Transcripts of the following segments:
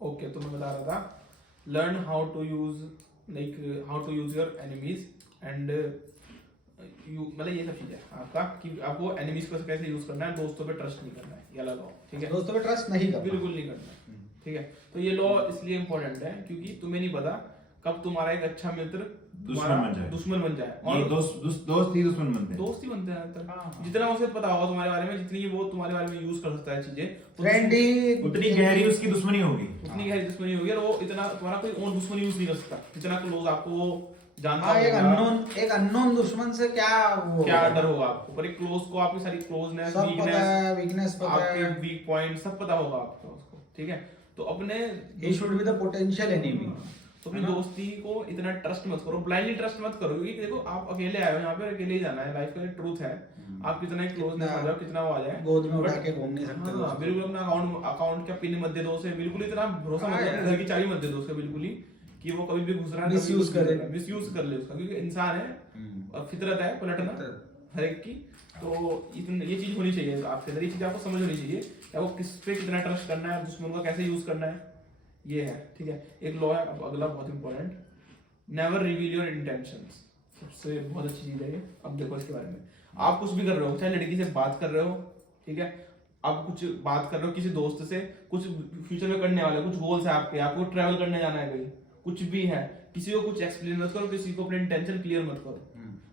Okay, तो मैं बता रहा था, learn how to use your enemies and you, मतलब ये सब चीजें आपका कि आपको एनिमीज को कैसे यूज करना है, दोस्तों पे ट्रस्ट नहीं करना है, ये अलग हो, ठीक है, दोस्तों पे ट्रस्ट नहीं करना, बिल्कुल नहीं करना है, ठीक है। तो ये लॉ इसलिए इम्पोर्टेंट है क्योंकि तुम्हें नहीं पता कब तुम्हारा एक अच्छा मित्र दुश्मन बन जाए। और ये दोस्त ही दुश्मन बनते हैं, दोस्त ही बनते हैं तक। हाँ। जितना उसे पता होगा तुम्हारे बारे में, जितनी वो तुम्हारे बारे में यूज कर सकता है चीजें, फ्रेंड ही उतनी गहरी उसकी दुश्मनी होगी, उतनी गहरी दुश्मनी होगी, और वो इतना तुम्हारा कोई और दुश्मन यूज नहीं कर सकता जितना क्लोज आपको वो जानता हाँ, होगा। एक अननोन दुश्मन से क्या डर होगा आपको, पर एक क्लोज को आपकी सारी क्लोजनेस, सब पता है, वीकनेस पता आपके है, वीक पॉइंट सब पता होगा आपको उसको, ठीक है। तो अपने he should be the potential enemy। तो अपनी दोस्ती को इतना ट्रस्ट मत करो, ब्लाइंडली ट्रस्ट मत करो, क्योंकि देखो आप अकेले आए हो यहाँ पे, अकेले ही जाना है, लाइफ का ट्रूथ है। आप कितना क्लोजनेस आ जाओ, कितना वो आ जाए, गोद में उठा के घूम नहीं सकते हाँ, बिल्कुल अपना अकाउंट का पिन मत दे दो उसे, बिल्कुल इतना भरोसा मत करो, घर की चाबी मत दे दो उसे बिल्कुल ही, कि वो कभी भी घुस रहा है मिसयूज करे, मिसयूज कर ले उसका, क्योंकि इंसान है, फितरत है पलटना हर एक की। तो ये चीज होनी चाहिए आपके अंदर, ये चीज आपको समझ होनी चाहिए कि आपको किस पे कितना ट्रस्ट करना है, दुश्मन का कैसे यूज करना है, ये है, ठीक है। एक लॉ है अब अगला बहुत important, never reveal your intentions, सबसे बहुत अच्छी चीज है ये। अब देखो इसके बारे में, आप कुछ भी कर रहे हो, चाहे लड़की से बात कर रहे हो, ठीक है, आप कुछ बात कर रहे हो किसी दोस्त से, कुछ फ्यूचर में करने वाले कुछ गोल्स है आपके, आपको ट्रैवल करने जाना है कहीं, कुछ भी है, किसी को कुछ एक्सप्लेन मत करो, किसी को अपने इंटेंशन क्लियर मत करो,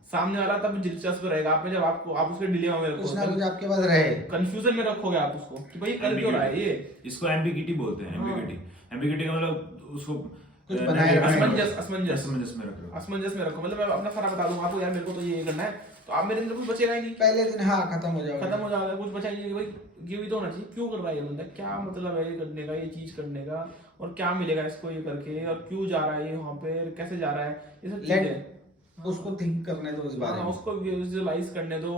सामने वाला तब दिलचस्प रहेगा आप में, जब आप उसके डिलेमा में कुछ ना रखोगे, कुछ आपके पास रहे, कंफ्यूजन में रखोगे आप उसको कि भाई कर क्यों रहा है ये, इसको एम्बिगिटी बोलते हैं। एम्बिगिटी का मतलब उसको कुछ बनाए रखना, असमंजस में रखो, मतलब मैं अपना सारा बता दूंगा आपको, यार मेरे को तो ये करना है, तो आप मेरे अंदर कुछ बचेगा ही नहीं, पहले दिन हाँ खत्म हो जाएगा, कुछ बचा ही नहीं, भाई ये भी तो होना चाहिए, क्यों कर रहा है ये बंदा, क्या मतलब है ये करने का, ये चीज करने का, और क्या मिलेगा इसको ये करके, और क्यों जा रहा है ये वहाँ पे, कैसे जा रहा है, ये सब चीजें उसको थिंक करने दो इस बारे में, उसको विजुअलाइज करने दो,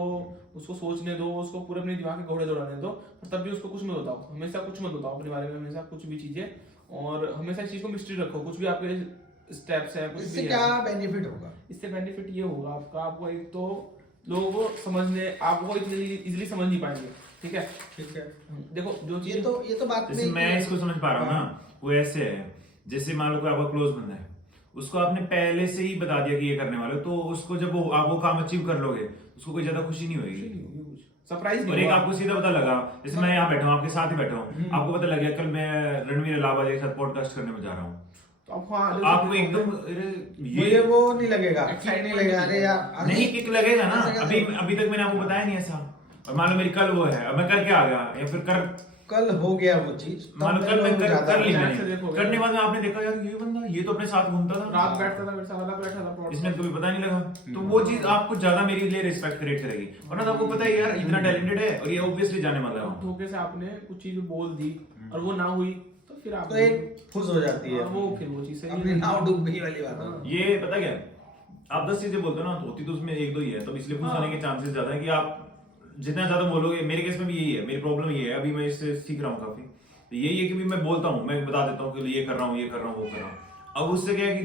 उसको सोचने दो, उसको पूरे अपने दिमाग के घोड़े दौड़ाने दो, तब भी उसको कुछ मत बताओ, हमेशा कुछ मत बताओ अपने बारे में, हमेशा कुछ भी चीजें, और हमेशा इस चीज को मिस्ट्री रखो, कुछ भी आपके स्टेप्स है, कुछ इससे भी क्या है, बेनिफिट होगा, इससे बेनिफिट ये होगा आपको एक तो लोगों को समझने, आपको इजीली समझ नहीं पाएंगे, ठीक है, देखो जो चीज ये तो बात जैसे मैं इसको समझ पा रहा हूँ ना, वो ऐसे है जैसे मान लो कोई आपका क्लोज बंदा है, उसको आपने पहले से ही बता दिया कि ये करने वाले हो, तो उसको जब आप वो काम अचीव कर लोगे, उसको कोई ज्यादा खुशी नहीं होगी, सरप्राइज। और एक आपको सीधा पता लगा, जैसे मैं यहाँ बैठा हूँ आपके साथ ही बैठा हूँ, आपको पता लग गया कल मैं रणवीर अलाहाबादी के साथ पॉडकास्ट करने में जा रहा हूँ, तो आपको एकदम ये वो नहीं लगेगा, किक नहीं लगेगा, अरे यार नहीं किक लगेगा ना, अभी तक मैंने आपको बताया नहीं ऐसा, और मान लो मेरी कल वो है, अब मैं करके आ गया, या फिर कल हो गया वो चीज, मान लो कल मैं कर ली मैंने, देखो करने के बाद में आपने देखा यार ये बंदा ये तो अपने साथ घूमता था, रात बैठता था मेरे साथ, अलग बैठा था, इसमें कभी पता नहीं लगा, तो वो चीज आपको ज्यादा मेरे लिए रिस्पेक्ट क्रिएट करेगी, वरना तो आपको पता है यार इतना टैलेंटेड है और ये ऑब्वियसली जाने वाला है, धोखे से आपने कुछ चीज बोल दी और वो ना हुई, तो फिर आप तो एक खुश हो जाती है, वो फिर वो चीज अपनी नाव डूब गई वाली बात है। ये पता क्या आप 10 चीजें बोलते हो ना, होती तो उसमें एक दो ही है, तो इसलिए खुश होने के चांसेस ज्यादा है कि आप जितना ज्यादा बोलोगे, मेरे केस में भी यही है, मेरी प्रॉब्लम ये है, अभी मैं इससे सीख रहा हूँ काफी, तो यही है कि भी मैं बोलता हूँ, मैं बता देता हूँ कि ये कर रहा हूँ, ये कर रहा हूँ, वो कर रहा हूँ, अब उससे क्या है कि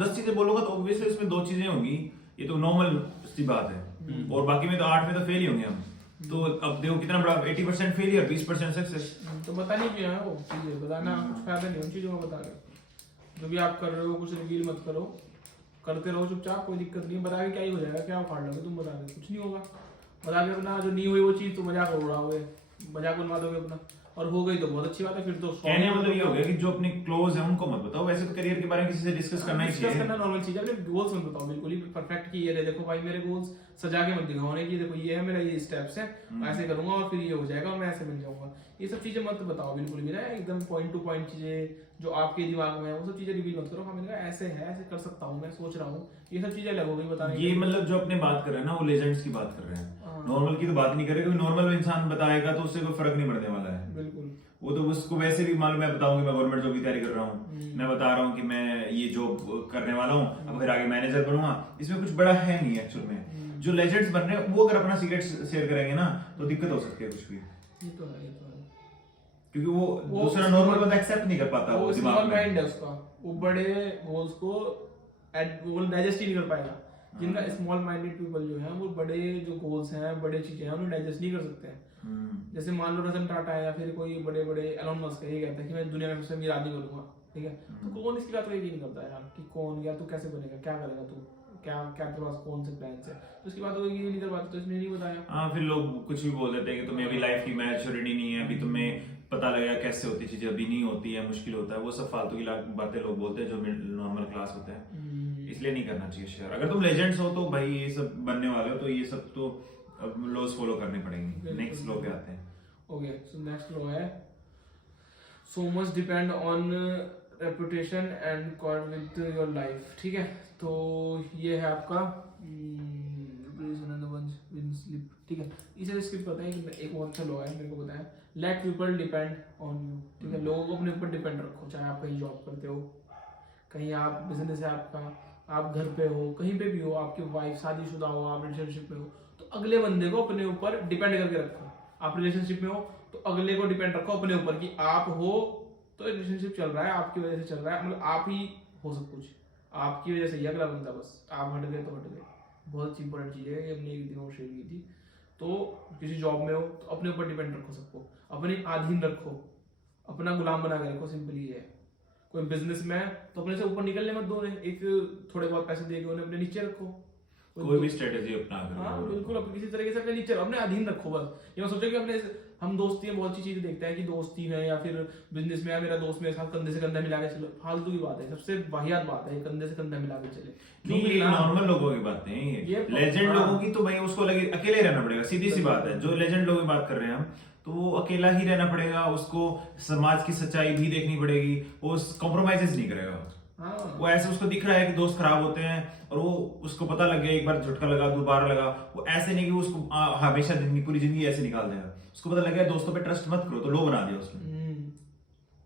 10 चीजें बोलूंगा तो ऑब्वियसली इसमें 2 चीजें होंगी, ये तो नॉर्मल सी बात है, और बाकी में तो 8 में तो फेल ही होंगे हम, तो अब देखो कितना बड़ा 80% फेलियर 20% सक्सेस, तो बतानी क्यों है वो चीजें, बताना कुछ फायदा नहीं उन चीजों का, बता रहे जो भी आप कर रहे हो कुछ रिवील मत करो, करते रहो चुपचाप, कोई दिक्कत नहीं, बता के क्या ही हो जाएगा, क्या उखाड़ लोगे तुम, बता के कुछ नहीं होगा, बता के अपना जो नहीं हुई वो चीज तो मजाक उड़ाओगे, मजाक बनवा दोगे अपना, और हो गई तो बहुत अच्छी बात है, फिर तो कहने का मतलब ये हो गया कि जो अपने क्लोज है उनको मत बताओ, वैसे तो करियर के बारे में किसी से डिस्कस करना ही चाहिए, डिस्कस करना नॉर्मल चीज है, अपने गोल्स मत बताओ बिल्कुल ही परफेक्ट कि ये देखो भाई मेरे गोल्स सजा के मत दिखाओ उन्हें कि देखो ये है मेरा, ये स्टेप्स है, ऐसे करूंगा और फिर ये हो जाएगा और मैं ऐसे बन जाऊंगा, ये सब चीजें मत बताओ बिल्कुल भी ना, एकदम पॉइंट टू पॉइंट चीजें जो आपके दिमाग में है वो सब चीजें रिवील मत करो, हाँ मैंने कहा ऐसे है, ऐसे कर सकता हूँ, मैं सोच रहा हूँ, ये सब चीजें अलग हो गई बताने, ये मतलब जो अपने बात कर रहे हैं ना वो लेजेंड्स की बात कर रहे हैं, नॉर्मल की तो बात नहीं कर रहे, क्योंकि नॉर्मल इंसान बताएगा तो उससे कोई फर्क नहीं पड़ने वाला है, बिल्कुल, वो तो उसको वैसे भी मालूम, मैं बताऊं कि मैं गवर्नमेंट जॉब की तैयारी कर रहा हूँ, मैं बता रहा हूँ कि मैं ये जॉब करने वाला हूँ, अब फिर आगे मैनेजर बनूंगा, इसमें कुछ बड़ा है नहीं एक्चुअल में, जो लेजेंड्स बन रहे हैं वो अगर अपना सीक्रेट शेयर करेंगे ना तो दिक्कत हो सकती है कुछ भी, ये तो है, क्योंकि वो दूसरा नॉर्मल बंदा एक्सेप्ट नहीं कर पाता, वो दिमाग स्मॉल में माइंड है उसका, वो बड़े गोल्स को वो डाइजेस्ट ही नहीं कर पाएगा, जिनका स्मॉल माइंडेड पीपल जो है वो बड़े जो गोल्स हैं, बड़े चीजें हैं उन्हें डाइजेस्ट नहीं कर सकते हैं, जैसे मान लो रतन टाटा है या फिर कोई बड़े बड़े एलोन मस्क है, ये कहता है कि मैं दुनिया में सबसे अमीर आदमी बनूंगा, ठीक है, तो कौन इसकी बात को यकीन करता है यार कि कौन, या तू कैसे बनेगा, क्या करेगा तू, क्या क्या तेरे पास कौन से प्लान्स है, तो उसकी बात को यकीन नहीं कर पाते, तो इसने नहीं बताया। हाँ, फिर लोग कुछ भी बोल देते हैं कि तुम्हें अभी लाइफ की मैच्योरिटी नहीं है, अभी तुम्हें पता लगेगा कैसे होती चीजें, अभी नहीं होती है, मुश्किल होता है, वो सब फालतू की बातें लोग बोलते हैं जो नॉर्मल क्लास होते हैं। इसलिए नहीं करना चाहिए शेयर। अगर तुम लेजेंड्स हो तो भाई ये सब बनने वाले हो, तो ये सब तो लॉज फॉलो करने पड़ेंगे। नेक्स्ट लॉ पे आते हैं। ओके, सो नेक्स्ट लॉ है so much depend on reputation and chord with your life, ठीक है, तो ये है आपका स्लिप, ठीक है, इसे स्किप करते हैं। एक बहुत अच्छा लॉ है, मेरे को पता है, let people depend on you, ठीक है, लोगों को अपने ऊपर डिपेंड रखो, चाहे आप कहीं जॉब करते हो, कहीं आप बिजनेस है आपका, आप घर पे हो, कहीं पे भी हो, आपकी वाइफ शादीशुदा हो, आप रिलेशनशिप में हो, तो अगले बंदे को अपने ऊपर डिपेंड करके रखो। आप रिलेशनशिप में हो तो अगले को डिपेंड रखो अपने ऊपर कि आप हो तो रिलेशनशिप चल रहा है, आपकी वजह से चल रहा है, मतलब आप ही हो सब कुछ, आपकी वजह से ही अगला बंदा, बस आप हट गए तो हट गए। बहुत अच्छी इंपॉर्टेंट चीज़ है, ये हमने एक दिन और शेयर की थी। तो किसी जॉब में हो तो अपने ऊपर डिपेंड रखो सबको, अपने अधीन रखो, अपना गुलाम बना के रखो, सिंपल ही है। कोई बिजनेस में है तो अपने से ऊपर निकलने मत दो, एक थोड़े बहुत पैसे दे के उन्हें अपने नीचे रखो, कोई भी स्ट्रेटेजी अपना कर। हाँ बिल्कुल, अपने किसी तरीके से अपने नीचे अपने अधीन रखो बस। ये सोचो कि अपने हम दोस्ती में बहुत सी चीजें देखते हैं कि दोस्ती में या फिर बिजनेस में, या मेरा दोस्त मेरे साथ कंधे से कंधा मिला के चलो, फालतू की बात है, सबसे वाहियात बात है कंधे से कंधा मिला के चले। नहीं, ये नॉर्मल लोगों की बातें हैं, ये लेजेंड लोगों की तो भाई उसको लगे अकेले रहना पड़ेगा, सीधी सी बात है। जो लेजेंड लोगों की बात कर रहे हैं हम, तो वो अकेला ही रहना पड़ेगा, उसको समाज की सच्चाई भी देखनी पड़ेगी, वो कॉम्प्रोमाइजेस नहीं करेगा। वो ऐसे उसको दिख रहा है कि दोस्त खराब होते हैं और वो उसको पता लग गया, एक बार झटका लगा, दोबारा लगा, वो ऐसे नहीं कि उसको हमेशा पूरी जिंदगी ऐसे निकाल देगा। उसको पता लग गया दोस्तों पे ट्रस्ट मत करो, तो लो बना दिया उसने।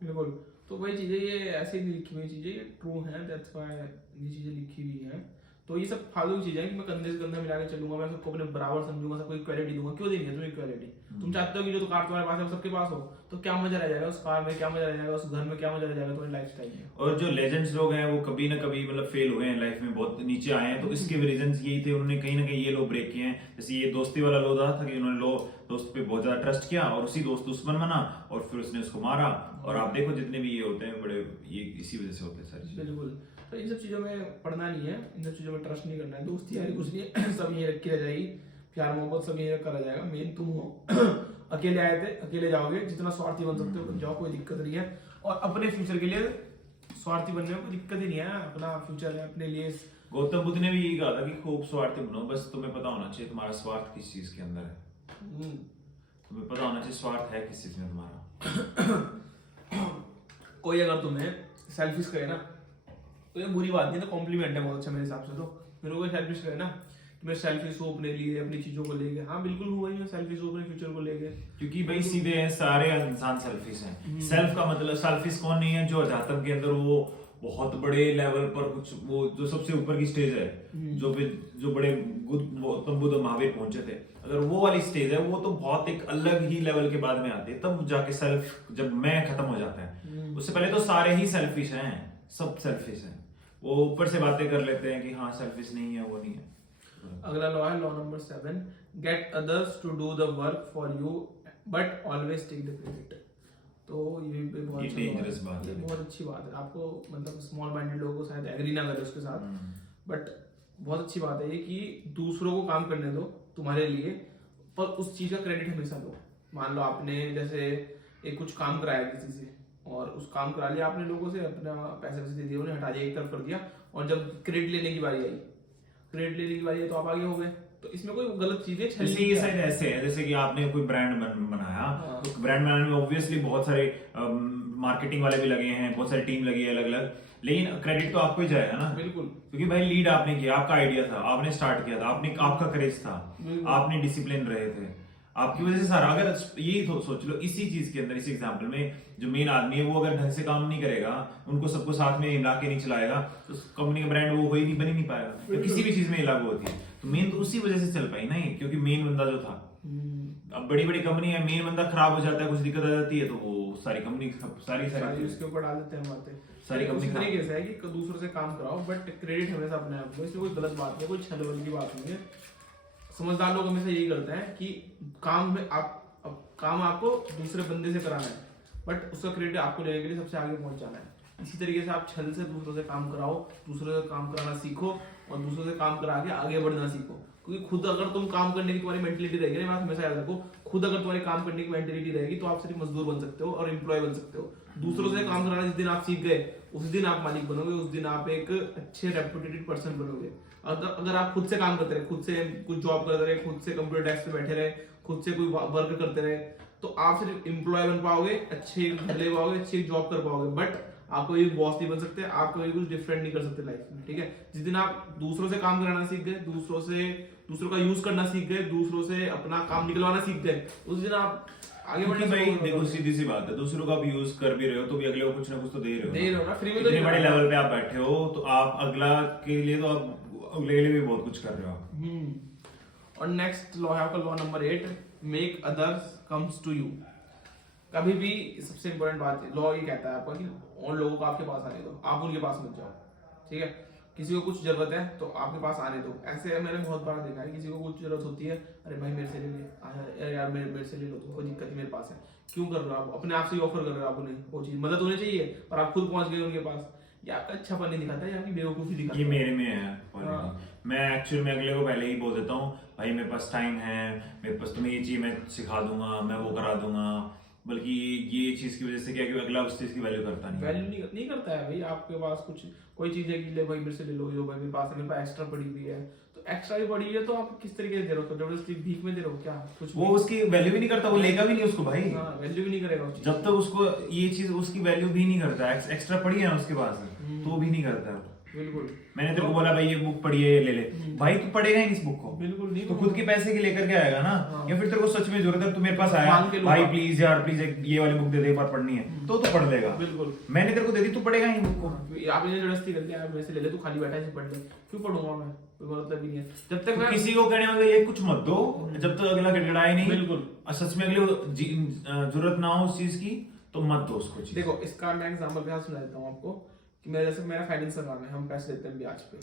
बिल्कुल, तो वही चीजें, ये ऐसे ही लिखी हुई चीजें, ये ट्रू है, दैट्स व्हाई ये चीजें लिखी हुई हैं। तो ये सब फालतू की चीजें हैं कि मैं कंधे से कंधा मिला के चलूंगा, मैं सबको अपने बराबर समझूंगा, सबको इक्वालिटी दूंगा। क्यों देंगे तुम्हें इक्वालिटी? तुम चाहते हो कि जो कार तुम्हारे पास है वो सबके पास हो, तो क्या मजा रह जाएगा उस कार में, क्या मजा रह जाएगा उस घर में, क्या मजा रह जाएगा तुम्हारी लाइफस्टाइल में। और जो लेजेंड्स लोग हैं वो कभी ना कभी मतलब फेल हुए हैं लाइफ में, बहुत नीचे आए हैं, तो इसके रीजन यही थे, उन्होंने कहीं ना कहीं ये लो ब्रेक किए हैं। जैसे ये दोस्ती वाला लो था कि उन्होंने लो दोस्त पे बहुत ज्यादा ट्रस्ट किया और उसी दोस्त दुश्मन बना और फिर उसने उसको मारा। और आप देखो जितने भी ये होते हैं बड़े, ये इसी वजह से होते हैं सारी। बिल्कुल, तो इन सब चीज़ों में पढ़ना नहीं है, इन सब चीज़ों में ट्रस्ट नहीं करना है। दोस्ती यारी कुछ नहीं है, सब यहीं रखी रह जाएगी, प्यार मोहब्बत सब यहीं रखा रह जाएगा। मेन तुम हो, अकेले आए थे अकेले जाओगे, जितना स्वार्थी बन सकते हो बन जाओ, कोई दिक्कत नहीं है। और अपने फ्यूचर के लिए स्वार्थी बनने में कोई दिक्कत ही नहीं है, अपना फ्यूचर है अपने लिए। गौतम बुद्ध ने भी यही कहा था कि खूब स्वार्थी बनो, बस तुम्हें पता होना चाहिए तुम्हारा स्वार्थ किस चीज के अंदर है। तुम्हें पता होना चाहिए स्वार्थ है किस चीज में तुम्हारा। कोई अगर तुम्हें सेल्फिश करे ना तो ये बुरी बात नहीं है, तो कॉम्प्लीमेंट है बहुत अच्छा मेरे हिसाब से। तो मेरे को सेल्फिश करे ना कि मैं सेल्फिश हूँ अपने लिए, अपनी चीजों को लेके, हाँ बिल्कुल हुआ ही, मैं सेल्फिश हूँ अपने फ्यूचर को लेके। क्योंकि भाई सीधे हैं, सारे इंसान सेल्फिश हैं। सेल्फ का मतलब सेल्फिश कौन नहीं है? जो अध्यात्म के अंदर वो बहुत बड़े लेवल पर कुछ, वो जो सबसे ऊपर की स्टेज है, जो बड़े गौतम बुद्ध महावीर पहुंचे थे, अगर वो वाली स्टेज है, वो तो बहुत एक अलग ही लेवल के बाद में आती है। तब जाके सेल्फ, जब मैं खत्म हो जाता है, उससे पहले तो सारे ही सेल्फिश हैं, सब सेल्फिश हैं। वो ऊपर से बातें कर लेते हैं कि हाँ सेल्फिश नहीं है, वो नहीं है। अगला लॉ है law number 7, get others to do the work for you but always take the credit. तो ये भी बहुत डेंजरस बात है, बहुत अच्छी बात है। आपको मतलब स्मॉल माइंडेड लोगों को शायद एग्री ना करे उसके साथ, बट बहुत अच्छी बात है ये कि दूसरों को काम करने दो तुम्हारे लिए, पर उस चीज का क्रेडिट हमेशा दो। मान लो आपने जैसे एक कुछ काम कराया किसी से और उस काम करा लिया आपने, लोगों से अपना पैसे दे दिए, उन्हें हटा दिया, एक तरफ कर दिया, और जब क्रेडिट लेने की बारी आई, क्रेडिट लेने की बारी आई तो आप आगे हो गए। तो इसमें कोई गलत चीजें जैसे ये शायद ऐसे है जैसे कि आपने कोई ब्रांड बनाया, तो ब्रांड बनाने में ऑब्वियसली बहुत सारे मार्केटिंग वाले भी लगे हैं, बहुत सारी टीम लगी है अलग अलग, लेकिन क्रेडिट तो आपको ही जाएगा ना। बिल्कुल, क्योंकि भाई लीड आपने किया, आपका आइडिया था, आपने स्टार्ट किया था, आपने आपका करेज था, आपने डिसिप्लिन रहे थे, आपकी वजह से सारा। अगर यही सोच लो, इसी चीज के अंदर, इसी एग्जांपल में जो मेन आदमी है वो अगर ढंग से काम नहीं करेगा, उनको सबको साथ में मिला के नहीं चलाएगा, तो कंपनी का ब्रांड वो बन ही नहीं पाएगा। तो किसी भी चीज में लागू होती है, तो मेन तो उसी वजह से चल पाई नहीं, क्योंकि मेन बंदा जो था। अब बड़ी बड़ी कंपनी है, मेन बंदा खराब हो जाता है, कुछ दिक्कत आ जाती है, तो वो सारी कंपनी सारी उसके ऊपर डाल देते हैं बातें। सारी कंपनी तरीके से है कि दूसरों से काम कराओ, बट क्रेडिट हमेशा अपने आप को, इसमें कोई गलत बात नहीं, कोई छल की बात नहीं है। समझदार लोग हमेशा यही करते हैं कि काम में आप काम आपको दूसरे बंदे से कराना है, बट उसका क्रेडिट आपको लेने के लिए सबसे आगे पहुंच जाना है। इसी तरीके से आप छल से दूसरों से काम कराओ, दूसरों से काम कराना सीखो और दूसरों से काम करा के आगे बढ़ना सीखो। क्योंकि खुद अगर तुम काम करने की तुम्हारी मेंटेलिटी रहेगी ना, बात हमेशा याद रखो, खुद अगर तुम्हारी काम करने की मेंटेलिटी रहेगी तो आप सिर्फ मजदूर बन सकते हो और एम्प्लॉय बन सकते हो। दूसरों से काम कराना जिस दिन आप सीख गए उस दिन आप मालिक बनोगे, उस दिन आप एक अच्छे रेपुटेटेड पर्सन बनोगे। अगर आप खुद से काम करते रहे, खुद से कुछ जॉब करते रहे, खुद से कंप्यूटर डेस्क पे बैठे रहे, खुद से कोई वर्क करते रहे, तो आप सिर्फ एम्प्लॉय बन पाओगे, अच्छे घर ले पाओगे, अच्छी जॉब कर पाओगे, बट आप कोई बॉस नहीं बन सकते, आप कोई कुछ डिफरेंट नहीं कर सकते लाइफ में, ठीक है। जिस दिन आप दूसरों से काम कराना सीख गए, दूसरों का यूज करना सीख गए, दूसरों से अपना काम निकलवाना सीख गए, उस दिन आप आगे बढ़ने भाई देखो सीधी सी बात है, दूसरों का आप यूज कर भी रहे हो तो भी अगले को कुछ ना कुछ तो दे रहे हो ना, फ्री में तो इतने बड़े लेवल पे आप बैठे हो तो आप अगला के लिए तो आप अगले के लिए भी बहुत कुछ कर रहे हो। और नेक्स्ट लॉ है आपका law number 8, make others comes to you. कभी भी सबसे इंपॉर्टेंट बात है, लॉ ये कहता है आपका कि उन लोगों को आपके पास आने दो, आप उनके पास मत जाओ, ठीक है। किसी को कुछ जरूरत है तो आपके पास आने दो। ऐसे मैंने बहुत बार देखा है, किसी को कुछ जरूरत होती है, अरे भाई मेरे से ले ले, अरे यार मेरे से ले लो, तो कोई दिक्कत नहीं, मेरे पास है। क्यों कर रहे हो आप? अपने आप से ही ऑफर कर रहे हो आप उन्हें वो चीज, मदद होनी चाहिए पर आप खुद पहुंच गए उनके पास। ये आपका अच्छापन नहीं दिखाता है, आपकी बेवकूफी दिखाता है। ये मेरे में है मैं एक्चुअली में अगले को पहले ही बोल देता हूँ भाई मेरे पास टाइम है, मेरे पास तुम्हें ये चीज मैं सिखा दूंगा, मैं वो करा दूंगा। बल्कि ये चीज की वजह से क्या कि अगला उस चीज की वैल्यू करता नहीं, वैल्यू नहीं करता है भाई। आपके पास कुछ कोई चीज है कि ले भाई मेरे से ले लो, जो भाई मेरे पास है, मेरे पास एक्स्ट्रा पड़ी हुई है, तो एक्स्ट्रा भी पड़ी है तो आप किस तरीके से दे रहे हो? तो जबरदस्ती भीख में दे रहे हो क्या? कुछ वो उसकी वैल्यू भी नहीं करता, वो लेगा भी नहीं उसको भाई। हाँ, वैल्यू भी नहीं करेगा उस चीज जब तक उसको ये चीज उसकी वैल्यू भी नहीं करता, एक्स्ट्रा पड़ी है ना उसके पास तो भी नहीं करता। बिल्कुल। मैंने तेरे को बोला भाई ये बुक पढ़ी है, ये ले ले, भाई तू पढ़ेगा ही इस बुक को, बिल्कुल नहीं, तो खुद के पैसे की लेकर के आएगा ना। या फिर तेरे को सच में जरूरत है, तू मेरे पास आया मांग के लूंगा। भाई प्लीज यार प्लीज ये वाली बुक दे दे, एक बार पढ़नी है, तो पढ़ लेगा। बिल्कुल। मैंने तेरे को दे दी, तू पढ़ेगा ही बुक को। आपने जबरदस्ती कर दिया, मेरे से ले ले, तू खाली बैठा है पढ़ ले, क्यों पढ़ूंगा मैं? कोई मतलब ही नहीं है। जब तक मैं किसी को कहने वाले ये कुछ मत दो जब तक अगला गिड़गिड़ाए नहीं। बिल्कुल। और सच में अगले को जरूरत ना हो उस चीज की तो मत दो उसको चीज। देखो इसका मैं एग्जांपल के साथ सुना देता हूँ आपको कि मेरा जैसे मेरा फाइनेंस का काम है, हम पैसे देते हैं ब्याज पे,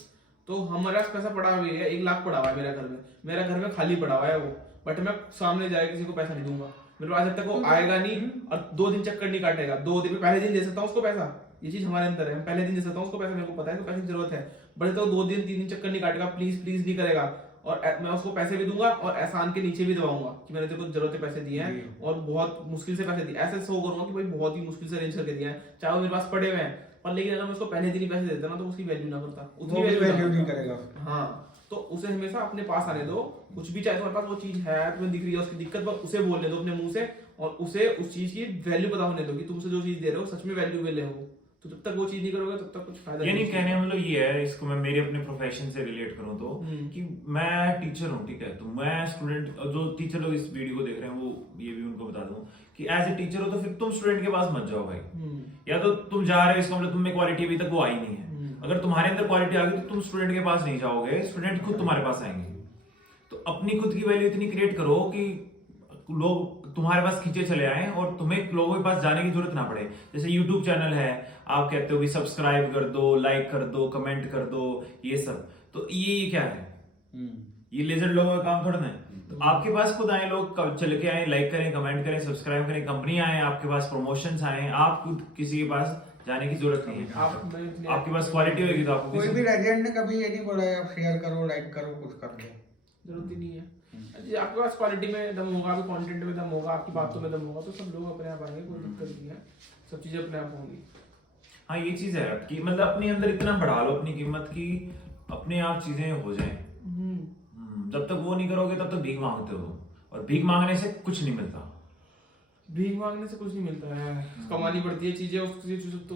तो हमारे पास पैसा पड़ा हुआ है, 1 लाख पड़ा हुआ है मेरा घर में, मेरा घर में खाली पड़ा हुआ है वो, बट मैं सामने जाए किसी को पैसा नहीं दूंगा, मेरे पास जब तक वो आएगा नहीं और 2 दिन चक्कर नहीं काटेगा, 2 दिन पहले दिन दे सकता हूँ उसको पैसा, ये चीज हमारे अंदर है, पहले दिन दे सकता हूँ उसको पैसा, मेरे को पता है कि पैसे की जरूरत है, बट तो 2 दिन 3 दिन चक्कर नहीं काटेगा, प्लीज प्लीज नहीं करेगा, और मैं उसको पैसे भी दूंगा और एहसान के नीचे भी दबाऊंगा कि मैंने तेरे को जरूरत है पैसे दिए हैं और बहुत मुश्किल से पैसे दिए, ऐसे शो करूंगा कि भाई बहुत ही मुश्किल से अरेंज करके दिया है, चाहे वो मेरे पास पड़े हुए हैं, पर लेकिन अगर मैं उसको पहले दिन ही पैसे देता ना तो उसकी वैल्यू ना करता, उतनी वैल्यू नहीं करेगा। हाँ, तो उसे हमेशा अपने पास आने दो, कुछ भी चाहे तुम्हारे पास वो चीज है, तुम्हें दिख रही है उसकी दिक्कत, पर उसे बोलने दो अपने मुंह से, और उसे उस चीज की वैल्यू पता होने दो कि तुमसे जो चीज दे रहे हो सच में वैल्यू ले हो, तो जब तक वो चीज नहीं करोगे तब तक कुछ फायदा यानी नहीं। कहने का मतलब ये है, इसको मैं मेरे अपने प्रोफेशन से रिलेट करूं तो कि मैं टीचर हूं, ठीक है, तो मैं स्टूडेंट, जो टीचर लोग इस वीडियो को देख रहे हैं वो ये भी उनको बता दूं कि एज ए टीचर हो तो फिर तुम स्टूडेंट के पास मत जाओ भाई, या तो तुम जा रहे हो इसका मतलब तुम में क्वालिटी अभी तक वो आई नहीं है, अगर तुम्हारे अंदर क्वालिटी आ गई तो तुम स्टूडेंट के पास नहीं जाओगे, स्टूडेंट खुद तुम्हारे पास आएंगे। तो अपनी खुद की वैल्यू इतनी क्रिएट करो कि लोग तुम्हारे पास खींचे चले आए और तुम्हें लोगों के पास जाने की जरूरत ना पड़े। जैसे YouTube चैनल है, आप कहते हो कि सब्सक्राइब कर दो, लाइक कर दो, कमेंट कर दो, ये सब, तो ये क्या है? ये लेजर लोगों का काम थोड़ा ना है। तो आपके पास खुद आए लोग, चल के आए, लाइक करें, कमेंट करें, सब्सक्राइब करें, कंपनी आए, आपके पास प्रमोशंस आए, आप खुद किसी के पास जाने की जरूरत नहीं है। आपके पास क्वालिटी होगी तो आपको कोई भी लेजेंड ने कभी ये नहीं बोला है आप शेयर करो, लाइक करो, कुछ कर दो, जरूरत ही नहीं है। आपके पास क्वालिटी में दम होगा, आपके कंटेंट में दम होगा, आपकी बातों में दम होगा, तो सब लोग अपने आप आएंगे, कोई दिक्कत नहीं है, सब चीजें अपने आप होंगी। हाँ, ये चीज है कि मतलब अपने अंदर इतना बढ़ा लो अपनी कीमत की अपने आप चीजें हो जाए। जब तक वो नहीं करोगे तब तक भीख मांगते हो, और भीख मांगने से कुछ नहीं मिलता। भीख मांगने से कुछ नहीं मिलता है, कमानी पड़ती है चीजें, उसकी तो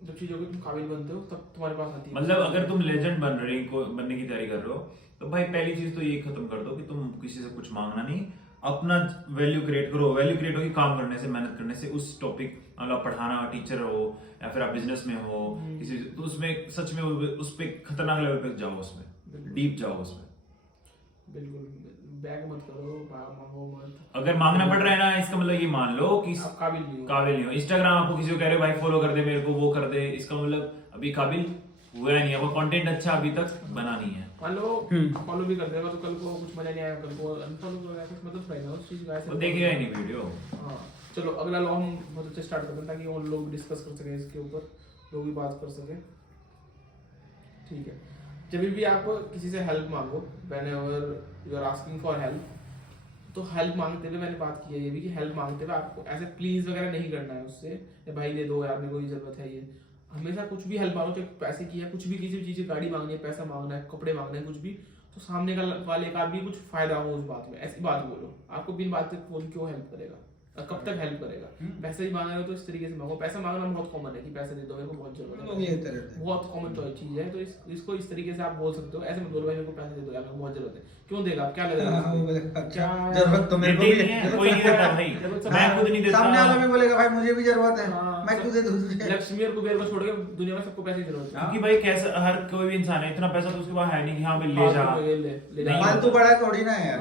जब चीजों के तुम काबिल बनते हो तब तुम्हारे पास आती है। मतलब अगर तुम लेजेंड बनने की तैयारी कर रहे हो तो भाई पहली चीज तो ये खत्म कर दो कि तुम किसी से कुछ मांगना नहीं, अपना वैल्यू क्रिएट करो। वैल्यू क्रिएट होगी काम करने से, मेहनत करने से। उस टॉपिक, अगर आप पढ़ाना, टीचर हो या फिर आप बिजनेस में हो किसी, तो उसमें सच में उस पे खतरनाक लेवल पे जाओ, उसमें डीप जाओ उसमें। बिल्कुल, बैग मत करो, मांगो मत। अगर मांगना पड़ रहा है ना, इसका मतलब ये मान लो कि आप काबिल नहीं हो। इंस्टाग्राम आपको किसी को कह रहे हो भाई फॉलो कर दे मेरे को, वो कर दे, इसका मतलब अभी काबिल हुआ नहीं है, वो कंटेंट अच्छा अभी तक बना नहीं है। मान लो फॉलो भी कर देगा तो कल को कुछ मजा नहीं आया, कल को अनफॉलो करेगा, कुछ मतलब रहेगा उस चीज का। वो देखेगा ही नहीं वीडियो। हाँ चलो अगला लॉ हम बहुत अच्छे स्टार्ट करते हैं ताकि और लोग भी डिस्कस कर सकें इसके ऊपर, लोग भी बात कर सकें। ठीक है, जब भी आप किसी से हेल्प मांगो, whenever you are asking for help, तो हेल्प मांगते हुए मैंने बात की है ये भी कि हेल्प मांगते हुए आपको ऐसे प्लीज वगैरह नहीं करना है उससे, या भाई दे दो यार मेरे को ये जरूरत है। ये हमेशा कुछ भी हेल्प मांगो, चाहे पैसे की है, कुछ भी किसी भी चीज की, गाड़ी मांगनी है, पैसा मांगना है, कपड़े मांगने हैं, कुछ भी, तो सामने का वाले का भी कुछ फायदा हो उस बात में, ऐसी बात बोलो। आपको बिन बात के कौन क्यों हेल्प करेगा, कब तक हेल्प करेगा? पैसे ही मांग रहे हो तो इस तरीके से मांगो। पैसा मांगना बहुत कॉमन है कि पैसे दे दो मेरे को बहुत जरूरत है, बहुत कॉमन चीज है। तो इसको इस तरीके से आप बोल सकते हो, ऐसे मत बोलो भाई मेरे को पैसे दे दो यार मेरे को बहुत जरूरत है। क्यों देगा, आप क्या लगेगा? क्या जरूरत तो मेरे को भी है, कोई नहीं देता भाई, मैं खुद नहीं देता। सामने वाला भी बोलेगा भाई मुझे भी जरूरत है, मैं क्यों दे दूं तुझे? लक्ष्मी और कुबेर को छोड़ के दुनिया में सबको पैसे की जरूरत है, क्योंकि भाई कैसा हर कोई भी इंसान है, इतना पैसा तो उसके पास है नहीं कि हाँ भाई ले जा। फालतू बड़ा थोड़ी ना है यार,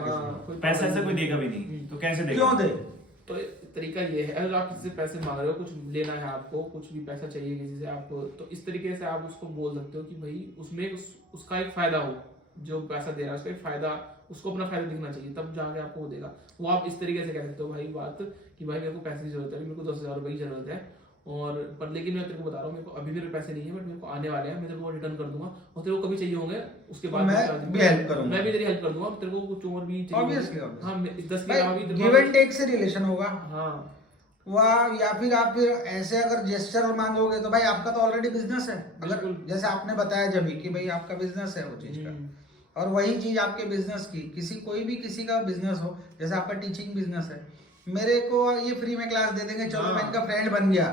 पैसा ऐसा कोई देगा भी नहीं, तो कैसे देगा? क्यों दे? तो तरीका ये है, अगर आप किसी से पैसे मांग रहे हो, कुछ लेना है आपको, कुछ भी पैसा चाहिए किसी से आपको, तो इस तरीके से आप उसको बोल सकते हो कि भाई उसमें उसका एक फायदा हो, जो पैसा दे रहा है उसका एक फायदा, उसको अपना फायदा दिखना चाहिए, तब जाके आपको वो देगा। वो आप इस तरीके से कह सकते हो भाई बात कि भाई मेरे को पैसे की जरूरत है, मेरे को 10,000 रुपए की जरूरत है, और पर लेकिन मैं तेरे को बता रहा हूँ मेरे को अभी मेरे पैसे नहीं है, बट मेरे को आने वाले हैं, मैं तेरे को रिटर्न कर दूंगा, और तेरे को कभी चाहिए होंगे उसके बाद मैं भी हेल्प करूंगा, मैं भी तेरी हेल्प कर दूंगा, तेरे को कुछ और भी चाहिए। ऑब्वियसली हाँ 10 के अलावा भी गिव एंड टेक से रिलेशन होगा। हाँ वाह, या फिर आप फिर ऐसे अगर जेस्चर मांगोगे तो भाई आपका तो ऑलरेडी बिजनेस है। अगर जैसे आपने बताया जब कि भाई आपका बिजनेस है वो चीज का, और वही चीज आपके बिजनेस की किसी का बिजनेस हो, जैसे आपका टीचिंग बिजनेस है, मेरे को ये फ्री में क्लास दे देंगे, चलो मैं इनका फ्रेंड बन गया,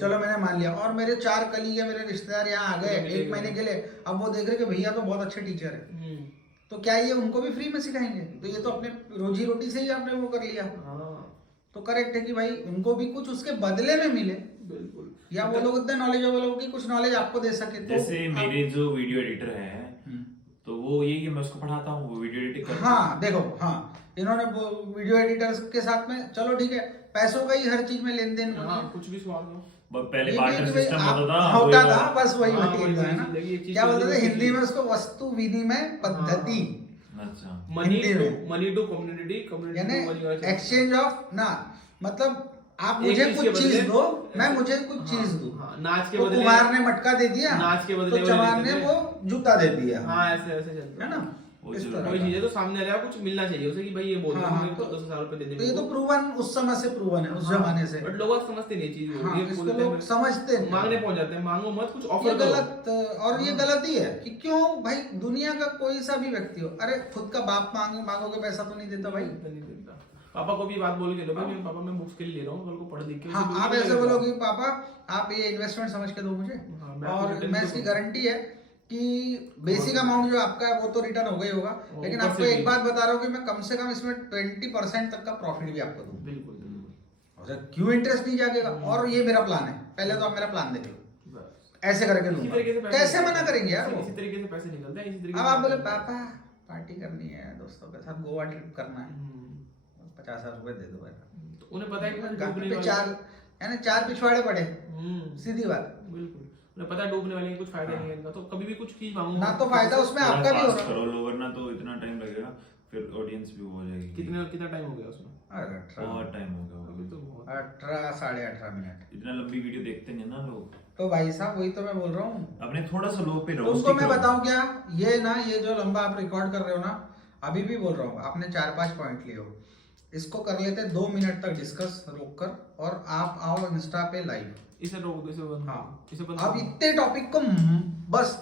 चलो मैंने मान लिया, और मेरे 4 कलीग या मेरे रिश्तेदार यहाँ आ गए 1 महीने के लिए, अब वो देख रहे कि भैया तो बहुत अच्छे टीचर है, तो क्या ये उनको भी फ्री में सिखाएंगे? तो ये तो अपने रोजी रोटी से ही आपने वो कर लिया। तो करेक्ट है कि भाई उनको भी कुछ उसके बदले में मिले, बिल्कुल, या वो लोग इतने नॉलेजेबल हो कि कुछ नॉलेज आपको दे सके। तो जैसे मेरे जो वीडियो एडिटर है तो वो यही है, मैं उसको पढ़ाता हूँ, वो वीडियो एडिटिंग करता है। हाँ देखो, हाँ इन्होंने वीडियो एडिटर्स के साथ में, चलो ठीक है, पैसों का ही हर चीज में लेन देन, कुछ भी स्वाद हो, पहले बार्टर सिस्टम होता था, बस वही है ना, क्या बोलते थे हिंदी में उसको, वस्तु विनिमय पद्धति। अच्छा, मनी टू कम्युनिटी, यानी एक्सचेंज ऑफ ना, मतलब आप मुझे कुछ चीज दो, मैं मुझे कुछ चीज दूं। नाच के बदले कुमार ने मटका दे दिया, नाच के बदले तो चमार ने वो जूता दे दिया। हाँ ऐसे चलता है ना, कोई चीज है तो सामने आ कुछ मिलना चाहिए उसे कि भाई ये बोल रहा है तो 10,000 रुपए दे दे। तो ये तो प्रूवन उस समय से प्रूवन है, उस जमाने से, बट लोग समझते नहीं चीज, ये इसको लोग समझते नहीं, मांगने पहुंच जाते हैं, मांगो मत, कुछ ऑफर करो। गलत, और ये गलत ही है कि क्यों भाई, दुनिया का कोई सा भी व्यक्ति हो, अरे खुद का बाप मांगोगे पैसा तो नहीं देता भाई, नहीं देता। पापा को भी बात बोल के लो भाई पापा मैं बुक्स के लिए ले रहा हूँ, कल को पढ़ लिख के। हाँ आप ऐसे बोलोगे पापा आप ये इन्वेस्टमेंट समझ के दो मुझे, और मैं इसकी गारंटी है कि बेसिक अमाउंट जो आपका है वो तो रिटर्न हो गई होगा, लेकिन आपको एक बात बता रहा हूँ कि मैं कम से कम इसमें 20% तक का प्रॉफिट भी आपको दूँ। बिल्कुल, क्यों इंटरेस्ट नहीं जाएगा? और ये मेरा प्लान है, पहले तो आप मेरा प्लान देख लो, ऐसे करके दूंगा, कैसे मना करेंगे यार वो? इसी तरीके से पैसे निकलते हैं, इसी तरीके अब आप बोले पापा पार्टी करनी है, दोस्तों के साथ गोवा ट्रिप करना है, 50,000 रुपए दे दो भाई, तो उन्हें पता है कि 4 पिछवाड़े पड़े, सीधी बात, बिल्कुल उन्हें पता है डूबने वाले कुछ फायदा नहीं है इनका, तो कभी भी कुछ चीज मांगो ना तो फायदा उसमें आपका भी हो रहा है, वरना तो इतना टाइम लगेगा, फिर ऑडियंस भी हो जाएगी। कितना टाइम हो गया उसमें? बहुत टाइम हो गया, अभी तो 18 साढ़े 18 मिनट। इतना लंबी वीडियो देखते नहीं ना लोग, तो भाई साहब वही तो मैं बोल रहा हूँ, अपने थोड़ा सा लोग पे तुमको मैं बताऊं क्या, ये जो लंबा आप रिकॉर्ड कर रहे हो ना, अभी भी बोल रहा हूँ, आपने 4-5 पॉइंट लिए हो, इसको कर लेते 2 मिनट तक डिस्कस रोक कर, और आप आओ इंस्टा पे लाइव, इसे रोक दो, इसे बंद। हाँ इसे बंद। अब इतने टॉपिक को बस